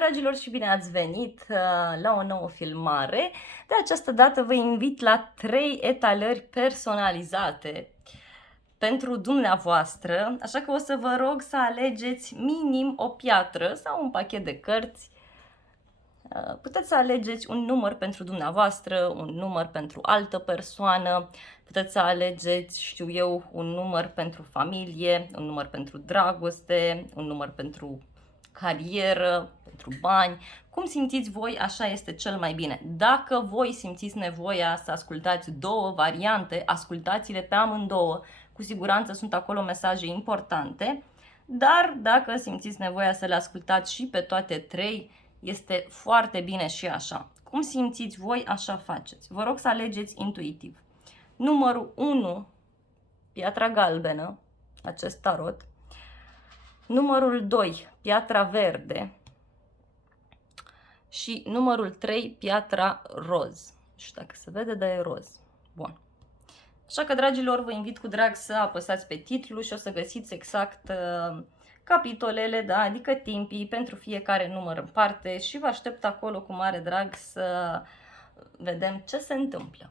dragilor, și bine ați venit la o nouă filmare. De această dată vă invit la 3 etalări personalizate pentru dumneavoastră, așa că o să vă rog să alegeți minim o piatră sau un pachet de cărți. Puteți să alegeți un număr pentru dumneavoastră, un număr pentru altă persoană, puteți să alegeți, știu eu, un număr pentru familie, un număr pentru dragoste, un număr pentru carieră, pentru bani. Cum simțiți voi, așa este cel mai bine. Dacă voi simțiți nevoia să ascultați două variante, ascultați-le pe amândouă. Cu siguranță sunt acolo mesaje importante, dar dacă simțiți nevoia să le ascultați și pe toate trei, este foarte bine și așa. Cum simțiți voi, așa faceți. Vă rog să alegeți intuitiv. Numărul 1, piatra galbenă, acest tarot. Numărul 2, piatra verde. Și numărul 3, piatra roz. Nu știu dacă se vede, dar e roz. Bun. Așa că, dragilor, vă invit cu drag să apăsați pe titlu și o să găsiți exact capitolele, da, adică timpii pentru fiecare număr în parte și vă aștept acolo cu mare drag să vedem ce se întâmplă.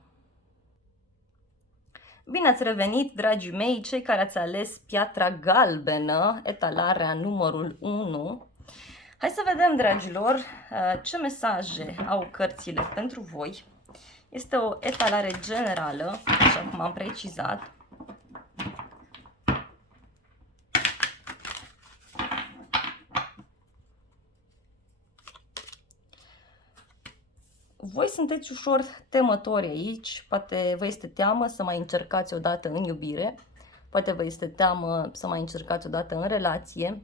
Bine ați revenit, dragii mei, cei care ați ales piatra galbenă, etalarea numărul 1. Hai să vedem, dragilor, ce mesaje au cărțile pentru voi. Este o etalare generală, așa cum am precizat. Voi sunteți ușor temători aici, poate vă este teamă să mai încercați odată în iubire, poate vă este teamă să mai încercați odată în relație.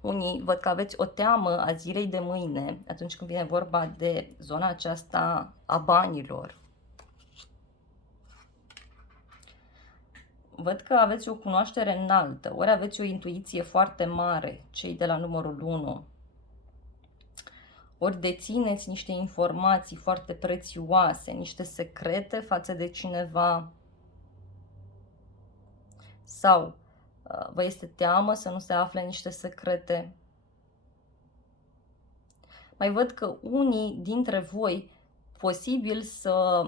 Unii văd că aveți o teamă a zilei de mâine, atunci când vine vorba de zona aceasta a banilor. Văd că aveți o cunoaștere înaltă, ori aveți o intuiție foarte mare, cei de la numărul 1. Ori dețineți niște informații foarte prețioase, niște secrete față de cineva. Sau vă este teamă să nu se afle niște secrete. Mai văd că unii dintre voi posibil să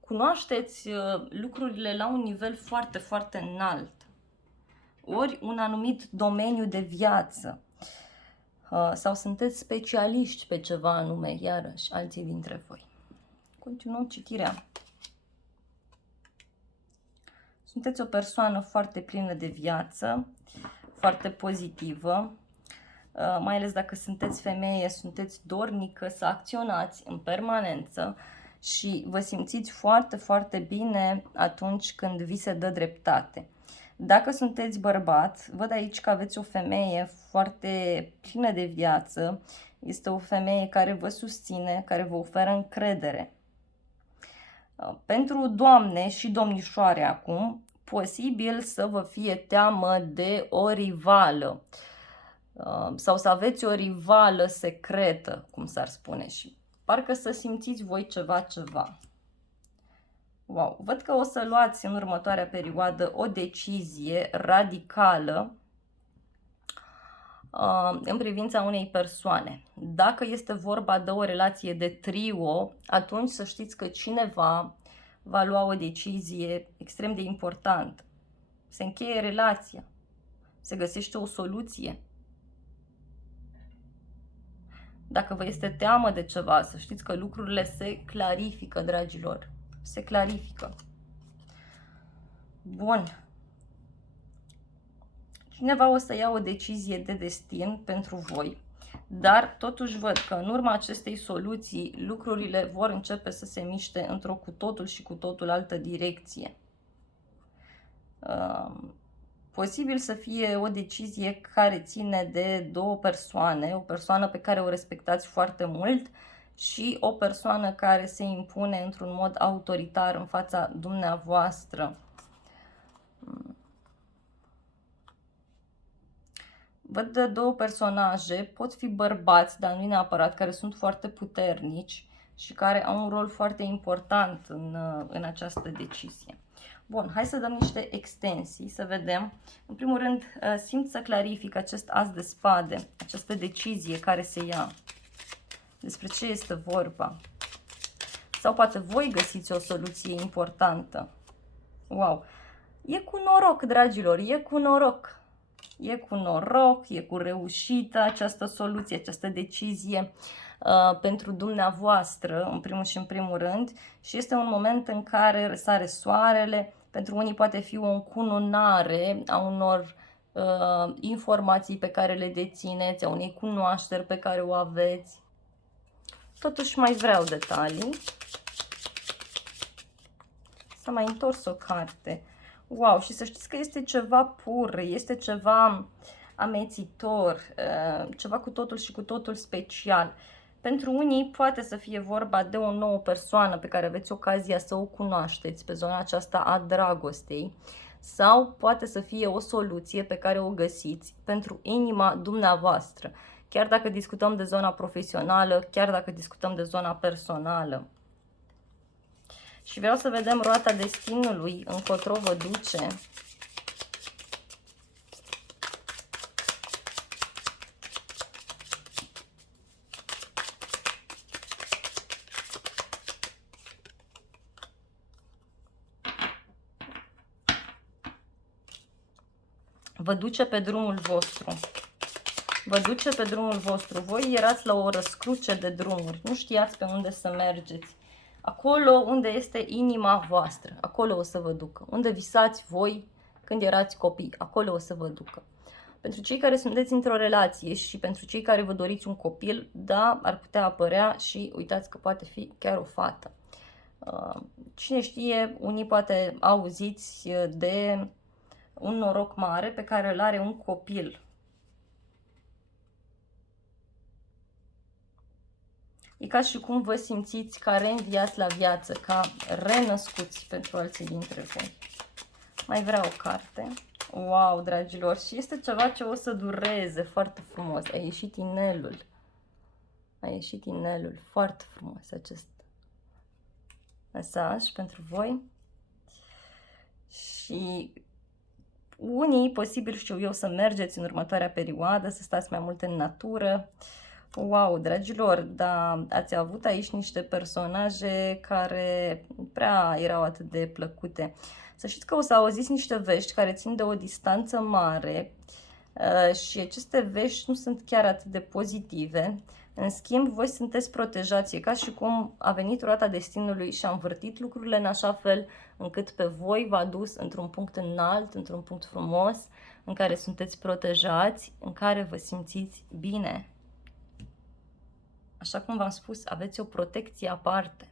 cunoașteți lucrurile la un nivel foarte, foarte înalt. Ori un anumit domeniu de viață. Sau sunteți specialiști pe ceva anume, iarăși, alții dintre voi. Continuăm citirea. Sunteți o persoană foarte plină de viață, foarte pozitivă, mai ales dacă sunteți femeie, sunteți dornică să acționați în permanență și vă simțiți foarte, foarte bine atunci când vi se dă dreptate. Dacă sunteți bărbat, văd aici că aveți o femeie foarte plină de viață, este o femeie care vă susține, care vă oferă încredere. Pentru doamne și domnișoare acum, posibil să vă fie teamă de o rivală sau să aveți o rivală secretă, cum s-ar spune, și parcă să simțiți voi ceva. Wow, văd că o să luați în următoarea perioadă o decizie radicală în privința unei persoane. Dacă este vorba de o relație de trio, atunci să știți că cineva va lua o decizie extrem de importantă. Se încheie relația, se găsește o soluție. Dacă vă este teamă de ceva, să știți că lucrurile se clarifică, dragilor. Se clarifică. Bun. Cineva o să ia o decizie de destin pentru voi, dar totuși văd că în urma acestei soluții lucrurile vor începe să se miște într-o cu totul și cu totul altă direcție. Posibil să fie o decizie care ține de două persoane, o persoană pe care o respectați foarte mult și o persoană care se impune într-un mod autoritar în fața dumneavoastră. Văd două personaje, pot fi bărbați, dar nu neapărat, care sunt foarte puternici și care au un rol foarte important în această decizie. Bun, hai să dăm niște extensii, să vedem. În primul rând, simt să clarific acest as de spade, această decizie care se ia. Despre ce este vorba? Sau poate voi găsiți o soluție importantă. Wow! E cu noroc, dragilor, e cu noroc. E cu noroc, e cu reușită această soluție, această decizie pentru dumneavoastră, în primul și în primul rând. Și este un moment în care răsare soarele. Pentru unii poate fi o încununare a unor informații pe care le dețineți, a unei cunoașteri pe care o aveți. Totuși mai vreau detalii. S-a mai întors o carte. Wow, și să știți că este ceva pur, este ceva amețitor, ceva cu totul și cu totul special. Pentru unii poate să fie vorba de o nouă persoană pe care aveți ocazia să o cunoașteți pe zona aceasta a dragostei, sau poate să fie o soluție pe care o găsiți pentru inima dumneavoastră, chiar dacă discutăm de zona profesională, chiar dacă discutăm de zona personală. Și vreau să vedem roata destinului încotro vă duce. Vă duce pe drumul vostru. Vă duce pe drumul vostru. Voi erați la o răscruce de drumuri. Nu știați pe unde să mergeți. Acolo unde este inima voastră, acolo o să vă ducă. Unde visați voi când erați copii, acolo o să vă ducă. Pentru cei care sunteți într-o relație și pentru cei care vă doriți un copil, da, ar putea apărea și uitați că poate fi chiar o fată. Cine știe, unii poate auziți de un noroc mare pe care îl are un copil. E ca și cum vă simțiți ca reînviați la viață, ca renăscuți pentru alții dintre voi. Mai vreau o carte. Wow, dragilor, și este ceva ce o să dureze foarte frumos. A ieșit inelul. A ieșit inelul. Foarte frumos acest mesaj pentru voi. Și unii, posibil știu eu, să mergeți în următoarea perioadă, să stați mai mult în natură. Wow, dragilor, dar ați avut aici niște personaje care prea erau atât de plăcute. Să știți că o să auziți niște vești care țin de o distanță mare și aceste vești nu sunt chiar atât de pozitive. În schimb, voi sunteți protejați. E ca și cum a venit roata destinului și a învârtit lucrurile în așa fel încât pe voi v-a dus într-un punct înalt, într-un punct frumos, în care sunteți protejați, în care vă simțiți bine. Așa cum v-am spus, aveți o protecție aparte.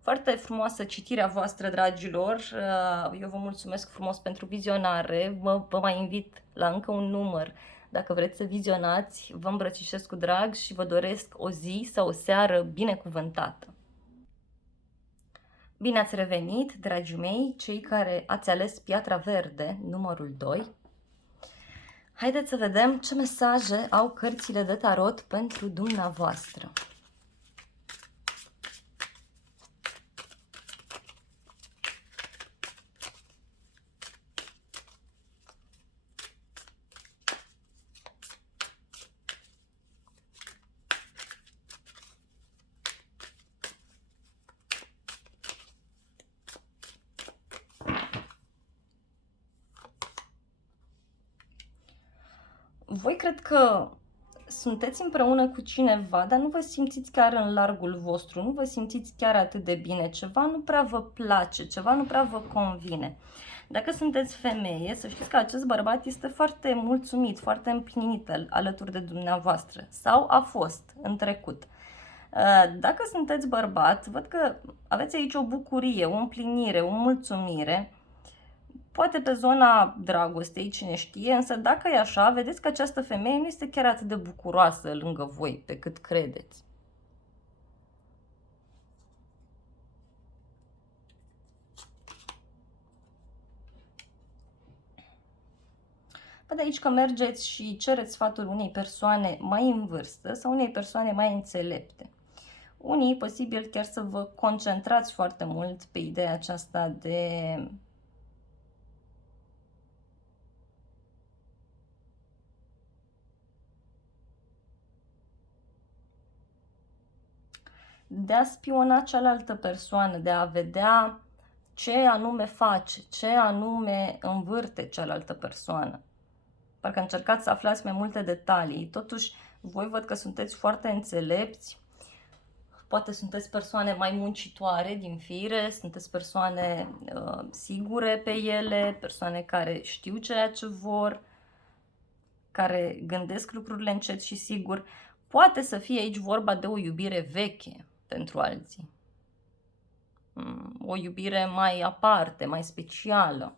Foarte frumoasă citirea voastră, dragilor. Eu vă mulțumesc frumos pentru vizionare. Vă mai invit la încă un număr. Dacă vreți să vizionați, vă îmbrățișez cu drag și vă doresc o zi sau o seară binecuvântată. Bine ați revenit, dragii mei, cei care ați ales piatra verde, numărul 2. Haideți să vedem ce mesaje au cărțile de tarot pentru dumneavoastră. Voi cred că sunteți împreună cu cineva, dar nu vă simțiți chiar în largul vostru, nu vă simțiți chiar atât de bine, ceva nu prea vă place, ceva nu prea vă convine. Dacă sunteți femeie, să știți că acest bărbat este foarte mulțumit, foarte împlinit alături de dumneavoastră sau a fost în trecut. Dacă sunteți bărbat, văd că aveți aici o bucurie, o împlinire, o mulțumire. Poate pe zona dragostei, cine știe, însă dacă e așa, vedeți că această femeie nu este chiar atât de bucuroasă lângă voi pe cât credeți. Văd aici că mergeți și cereți sfatul unei persoane mai în vârstă sau unei persoane mai înțelepte. Unii posibil chiar să vă concentrați foarte mult pe ideea aceasta de a spiona cealaltă persoană, de a vedea ce anume face, ce anume învârte cealaltă persoană. Parcă încercați să aflați mai multe detalii. Totuși, voi văd că sunteți foarte înțelepți. Poate sunteți persoane mai muncitoare din fire, sunteți persoane sigure pe ele, persoane care știu ceea ce vor, care gândesc lucrurile încet și sigur. Poate să fie aici vorba de o iubire veche pentru alții. O iubire mai aparte, mai specială.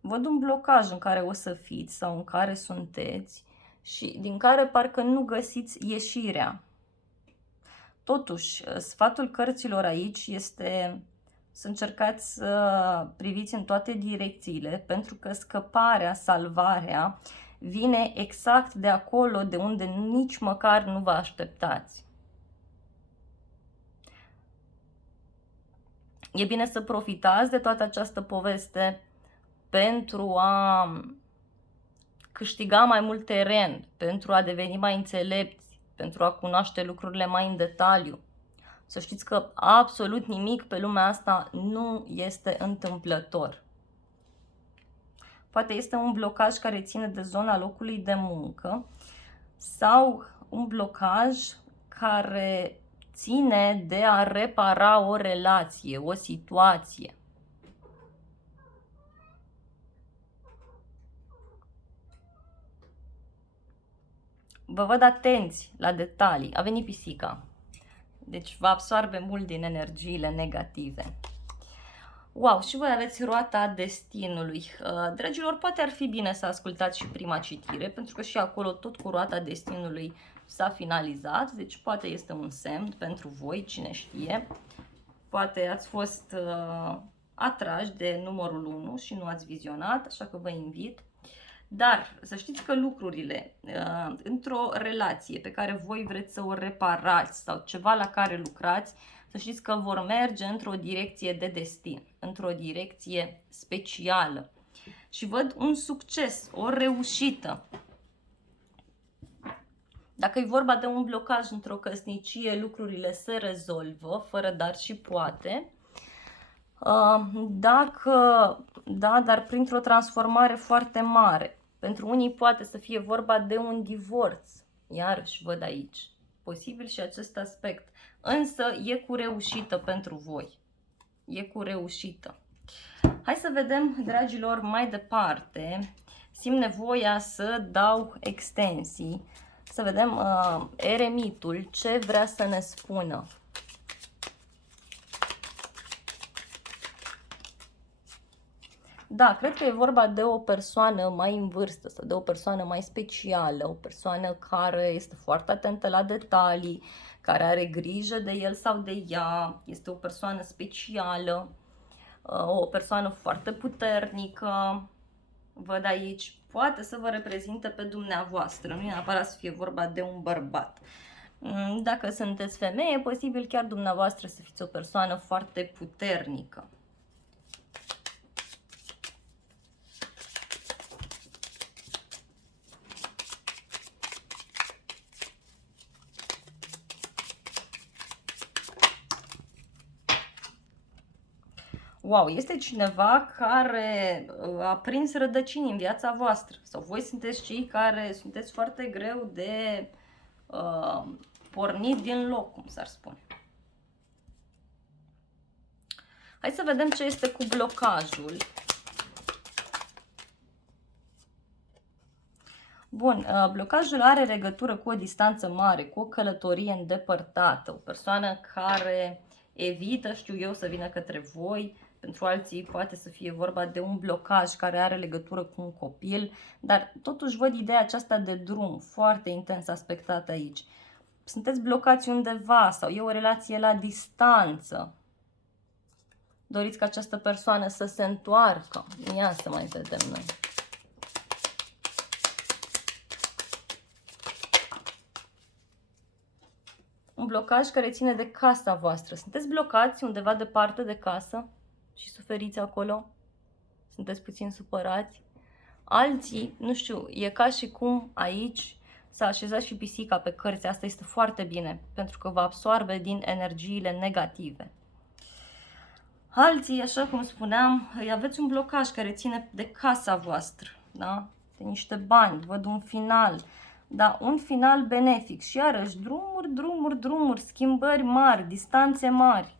Văd un blocaj în care o să fiți sau în care sunteți și din care parcă nu găsiți ieșirea. Totuși, sfatul cărților aici este să încercați să priviți în toate direcțiile, pentru că scăparea, salvarea vine exact de acolo de unde nici măcar nu vă așteptați. E bine să profitați de toată această poveste pentru a câștiga mai mult teren, pentru a deveni mai înțelepți, pentru a cunoaște lucrurile mai în detaliu. Să știți că absolut nimic pe lumea asta nu este întâmplător. Poate este un blocaj care ține de zona locului de muncă sau un blocaj care ține de a repara o relație, o situație. Vă văd atenți la detalii. A venit pisica. Deci vă absorbe mult din energiile negative. Wow, și voi aveți roata destinului. Dragilor, poate ar fi bine să ascultați și prima citire, pentru că și acolo tot cu roata destinului s-a finalizat. Deci poate este un semn pentru voi, cine știe. Poate ați fost atrași de numărul 1 și nu ați vizionat, așa că vă invit. Dar să știți că lucrurile într-o relație pe care voi vreți să o reparați sau ceva la care lucrați, să știți că vor merge într-o direcție de destin, într-o direcție specială. Și văd un succes, o reușită. Dacă e vorba de un blocaj într-o căsnicie, lucrurile se rezolvă, fără dar și poate. Dar printr-o transformare foarte mare. Pentru unii poate să fie vorba de un divorț, iarăși văd aici, posibil și acest aspect, însă e cu reușită pentru voi, e cu reușită. Hai să vedem, dragilor, mai departe, simt nevoia să dau extensii, să vedem eremitul ce vrea să ne spună. Da, cred că e vorba de o persoană mai în vârstă sau de o persoană mai specială, o persoană care este foarte atentă la detalii, care are grijă de el sau de ea, este o persoană specială, o persoană foarte puternică, văd aici, poate să vă reprezinte pe dumneavoastră, nu e neapărat să fie vorba de un bărbat. Dacă sunteți femeie, posibil chiar dumneavoastră să fiți o persoană foarte puternică. Wow, este cineva care a prins rădăcini în viața voastră sau voi sunteți cei care sunteți foarte greu de pornit din loc, cum s-ar spune. Hai să vedem ce este cu blocajul. Bun, blocajul are legătură cu o distanță mare, cu o călătorie îndepărtată, o persoană care evită, știu eu, să vină către voi. Pentru alții poate să fie vorba de un blocaj care are legătură cu un copil, dar totuși văd ideea aceasta de drum foarte intens aspectată aici. Sunteți blocați undeva sau e o relație la distanță. Doriți ca această persoană să se întoarcă. Ia să mai vedem noi. blocaj care ține de casa voastră. Sunteți blocați undeva departe de casă și suferiți acolo? Sunteți puțin supărați? Alții, nu știu, e ca și cum aici s-a așezat și pisica pe cărți. Asta este foarte bine, pentru că vă absorbe din energiile negative. Alții, așa cum spuneam, aveți un blocaj care ține de casa voastră, da? De niște bani, văd un final, da? Un final benefic și iarăși drumuri, schimbări mari, distanțe mari.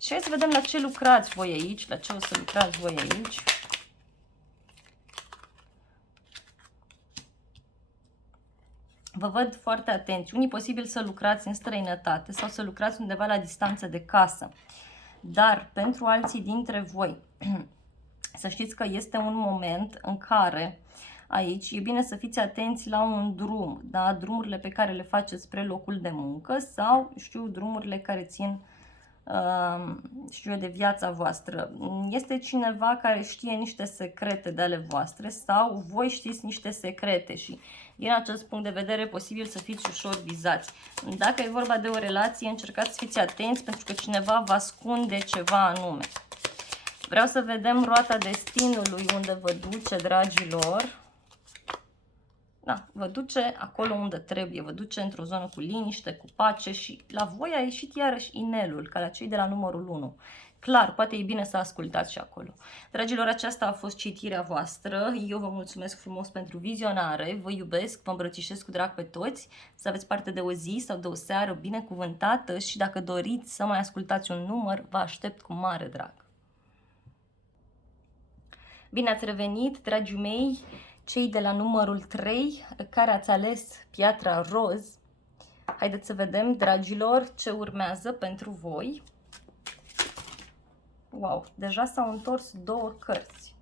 Și hai să vedem la ce lucrați voi aici, la ce o să lucrați voi aici. Vă văd foarte atenți. Unii posibil să lucrați în străinătate sau să lucrați undeva la distanță de casă. Dar pentru alții dintre voi, să știți că este un moment în care aici e bine să fiți atenți la un drum, da? Drumurile pe care le faceți spre locul de muncă sau, știu, drumurile care țin, știu eu, de viața voastră. Este cineva care știe niște secrete de ale voastre sau voi știți niște secrete și din acest punct de vedere e posibil să fiți ușor vizați. Dacă e vorba de o relație, încercați să fiți atenți pentru că cineva vă ascunde ceva anume. Vreau să vedem roata destinului unde vă duce, dragilor. Da, vă duce acolo unde trebuie, vă duce într-o zonă cu liniște, cu pace și la voi a ieșit iarăși inelul, ca la cei de la numărul 1. Clar, poate e bine să ascultați și acolo. Dragilor, aceasta a fost citirea voastră. Eu vă mulțumesc frumos pentru vizionare, vă iubesc, vă îmbrățișez cu drag pe toți, să aveți parte de o zi sau de o seară binecuvântată și dacă doriți să mai ascultați un număr, vă aștept cu mare drag. Bine ați revenit, dragii mei, cei de la numărul 3 care ați ales piatra roz. Haideți să vedem, dragilor, ce urmează pentru voi. Wow, deja s-au întors 2 cărți.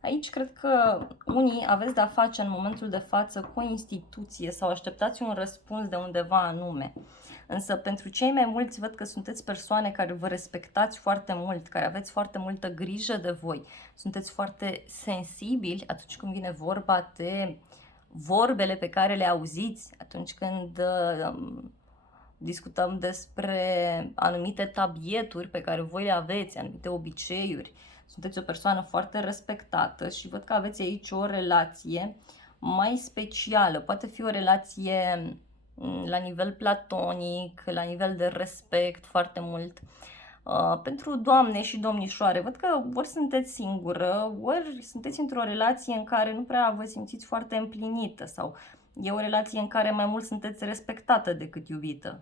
Aici cred că unii aveți de-a face în momentul de față cu o instituție sau așteptați un răspuns de undeva anume. Însă pentru cei mai mulți văd că sunteți persoane care vă respectați foarte mult, care aveți foarte multă grijă de voi. Sunteți foarte sensibili atunci când vine vorba de vorbele pe care le auziți, atunci când discutăm despre anumite tabieturi pe care voi le aveți, anumite obiceiuri. Sunteți o persoană foarte respectată și văd că aveți aici o relație mai specială. Poate fi o relație la nivel platonic, la nivel de respect foarte mult. Pentru doamne și domnișoare, văd că ori sunteți singură, ori sunteți într-o relație în care nu prea vă simțiți foarte împlinită sau e o relație în care mai mult sunteți respectată decât iubită.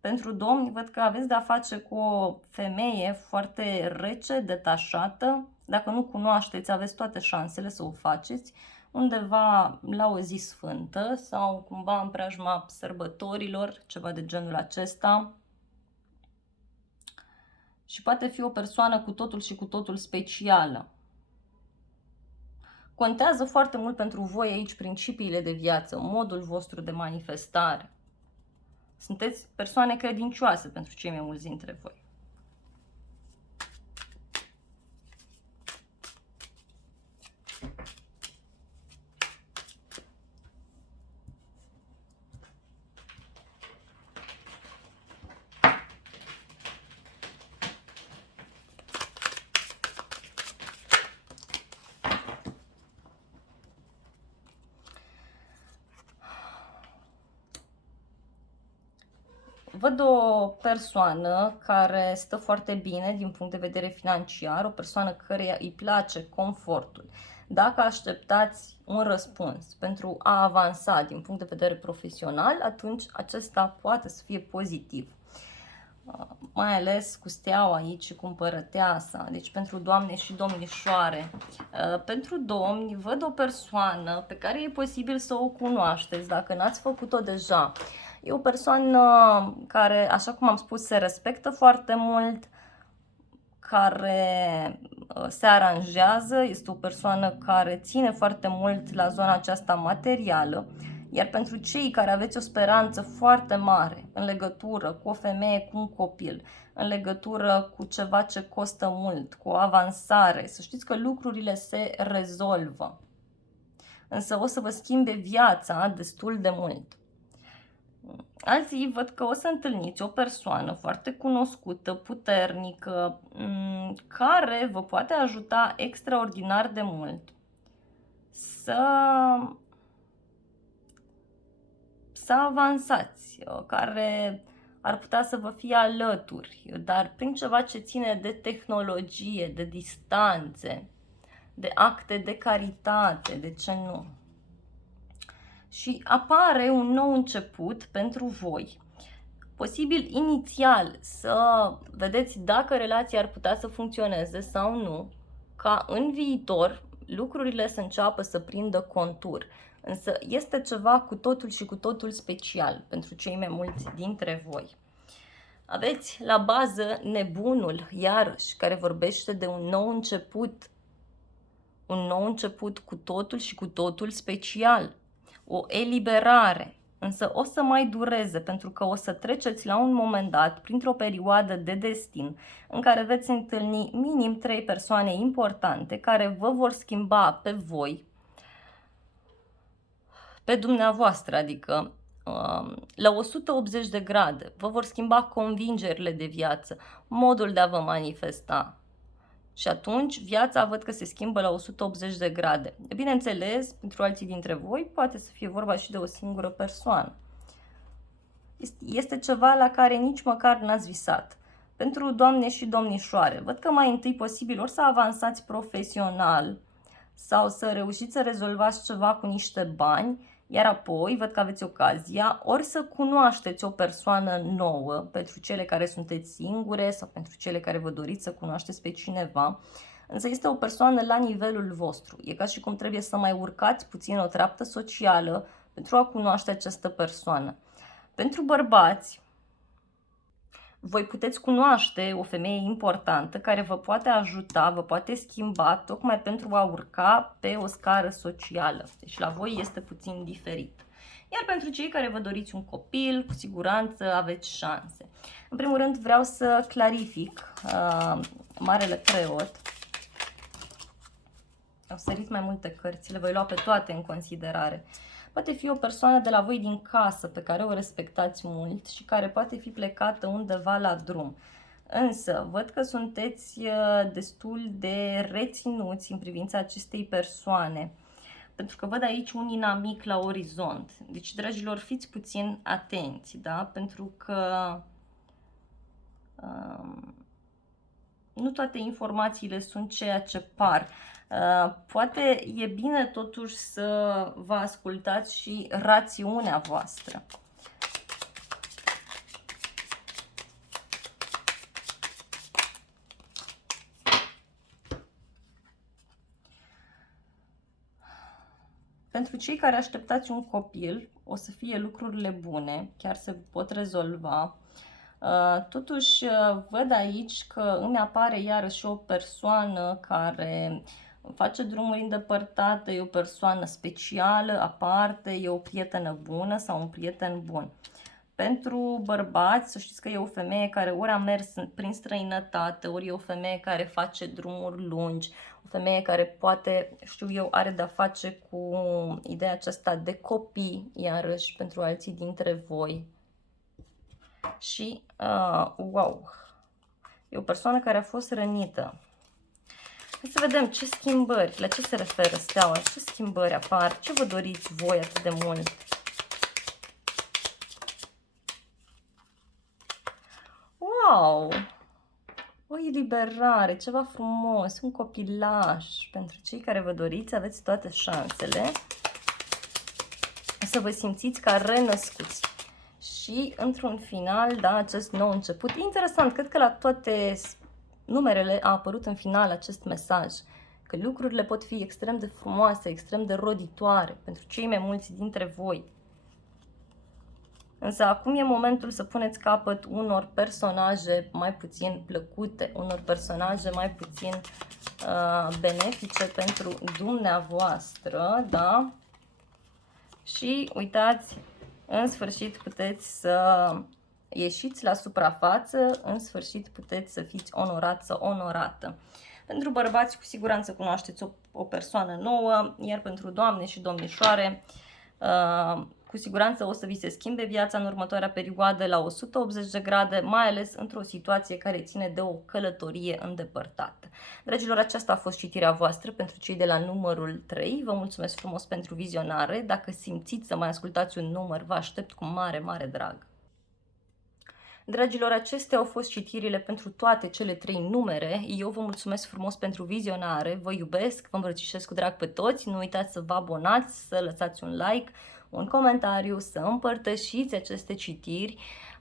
Pentru domni, văd că aveți de-a face cu o femeie foarte rece, detașată. Dacă nu cunoașteți, aveți toate șansele să o faceți undeva la o zi sfântă sau cumva în preajma sărbătorilor, ceva de genul acesta. Și poate fi o persoană cu totul și cu totul specială. Contează foarte mult pentru voi aici principiile de viață, modul vostru de manifestare. Sunteți persoane credincioase pentru cei mai mulți dintre voi. Văd o persoană care stă foarte bine din punct de vedere financiar, o persoană care îi place confortul. Dacă așteptați un răspuns pentru a avansa din punct de vedere profesional, atunci acesta poate să fie pozitiv. Mai ales cu steaua aici și cu împărăteasa, deci pentru doamne și domnișoare. Pentru domni, văd o persoană pe care e posibil să o cunoașteți dacă n-ați făcut-o deja. E o persoană care, așa cum am spus, se respectă foarte mult, care se aranjează, este o persoană care ține foarte mult la zona aceasta materială. Iar pentru cei care aveți o speranță foarte mare în legătură cu o femeie, cu un copil, în legătură cu ceva ce costă mult, cu o avansare, să știți că lucrurile se rezolvă. Însă o să vă schimbe viața destul de mult. Alții văd că o să întâlniți o persoană foarte cunoscută, puternică, care vă poate ajuta extraordinar de mult să avansați, care ar putea să vă fie alături, dar prin ceva ce ține de tehnologie, de distanțe, de acte de caritate, de ce nu? Și apare un nou început pentru voi. Posibil inițial să vedeți dacă relația ar putea să funcționeze sau nu, ca în viitor lucrurile să înceapă să prindă contur. Însă este ceva cu totul și cu totul special pentru cei mai mulți dintre voi. Aveți la bază nebunul, iarăși, care vorbește de un nou început cu totul și cu totul special, o eliberare. Însă o să mai dureze, pentru că o să treceți la un moment dat printr-o perioadă de destin în care veți întâlni minim 3 persoane importante care vă vor schimba pe voi, pe dumneavoastră, adică la 180 de grade. Vă vor schimba convingerile de viață, modul de a vă manifesta. Și atunci viața văd că se schimbă la 180 de grade. Bineînțeles, pentru alții dintre voi poate să fie vorba și de o singură persoană. Este ceva la care nici măcar n-ați visat. Pentru doamne și domnișoare, văd că mai întâi posibil ori să avansați profesional sau să reușiți să rezolvați ceva cu niște bani, iar apoi văd că aveți ocazia ori să cunoașteți o persoană nouă, pentru cele care sunteți singure sau pentru cele care vă doriți să cunoașteți pe cineva, însă este o persoană la nivelul vostru. E ca și cum trebuie să mai urcați puțin o treaptă socială pentru a cunoaște această persoană. Pentru bărbați, voi puteți cunoaște o femeie importantă care vă poate ajuta, vă poate schimba tocmai pentru a urca pe o scară socială. Deci la voi este puțin diferit. Iar pentru cei care vă doriți un copil, cu siguranță aveți șanse. În primul rând vreau să clarific Marele Preot. Au sărit mai multe cărți, le voi lua pe toate în considerare. Poate fi o persoană de la voi din casă pe care o respectați mult și care poate fi plecată undeva la drum. Însă, văd că sunteți destul de reținuți în privința acestei persoane, pentru că văd aici un inamic la orizont. Deci, dragilor, fiți puțin atenți, da? Pentru că nu toate informațiile sunt ceea ce par. Poate e bine totuși să vă ascultați și rațiunea voastră. Pentru cei care așteptați un copil, o să fie lucrurile bune, chiar se pot rezolva. Totuși, văd aici că îmi apare iarăși o persoană care face drumuri îndepărtate, e o persoană specială, aparte, e o prietenă bună sau un prieten bun. Pentru bărbați, să știți că e o femeie care ori a mers prin străinătate, ori e o femeie care face drumuri lungi, o femeie care poate, știu eu, are de-a face cu ideea aceasta de copii, iarăși, pentru alții dintre voi. Și, wow, e o persoană care a fost rănită. Hai să vedem ce schimbări, la ce se referă steaua, ce schimbări apar, ce vă doriți voi atât de mult. Wow! O eliberare, ceva frumos, un copilaș. Pentru cei care vă doriți, aveți toate șansele să vă simțiți ca renăscuți. Și, într-un final, da, acest nou început. Interesant, cred că la toate numerele a apărut în final acest mesaj. Că lucrurile pot fi extrem de frumoase, extrem de roditoare pentru cei mai mulți dintre voi. Însă acum e momentul să puneți capăt unor personaje mai puțin plăcute, unor personaje mai puțin benefice pentru dumneavoastră, da? și uitați, în sfârșit puteți să ieșiți la suprafață, în sfârșit puteți să fiți onorat sau onorată. Pentru bărbați, cu siguranță cunoașteți o persoană nouă, iar pentru doamne și domnișoare, cu siguranță o să vi se schimbe viața în următoarea perioadă la 180 de grade, mai ales într-o situație care ține de o călătorie îndepărtată. Dragilor, aceasta a fost citirea voastră pentru cei de la numărul 3. Vă mulțumesc frumos pentru vizionare. Dacă simțiți să mai ascultați un număr, vă aștept cu mare, mare drag. Dragilor, acestea au fost citirile pentru toate cele 3 numere. Eu vă mulțumesc frumos pentru vizionare, vă iubesc, vă îmbrățișez cu drag pe toți. Nu uitați să vă abonați, să lăsați un like, un comentariu, să împărtășiți aceste citiri,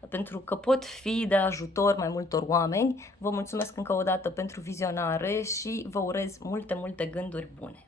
pentru că pot fi de ajutor mai multor oameni. Vă mulțumesc încă o dată pentru vizionare și vă urez multe, multe gânduri bune.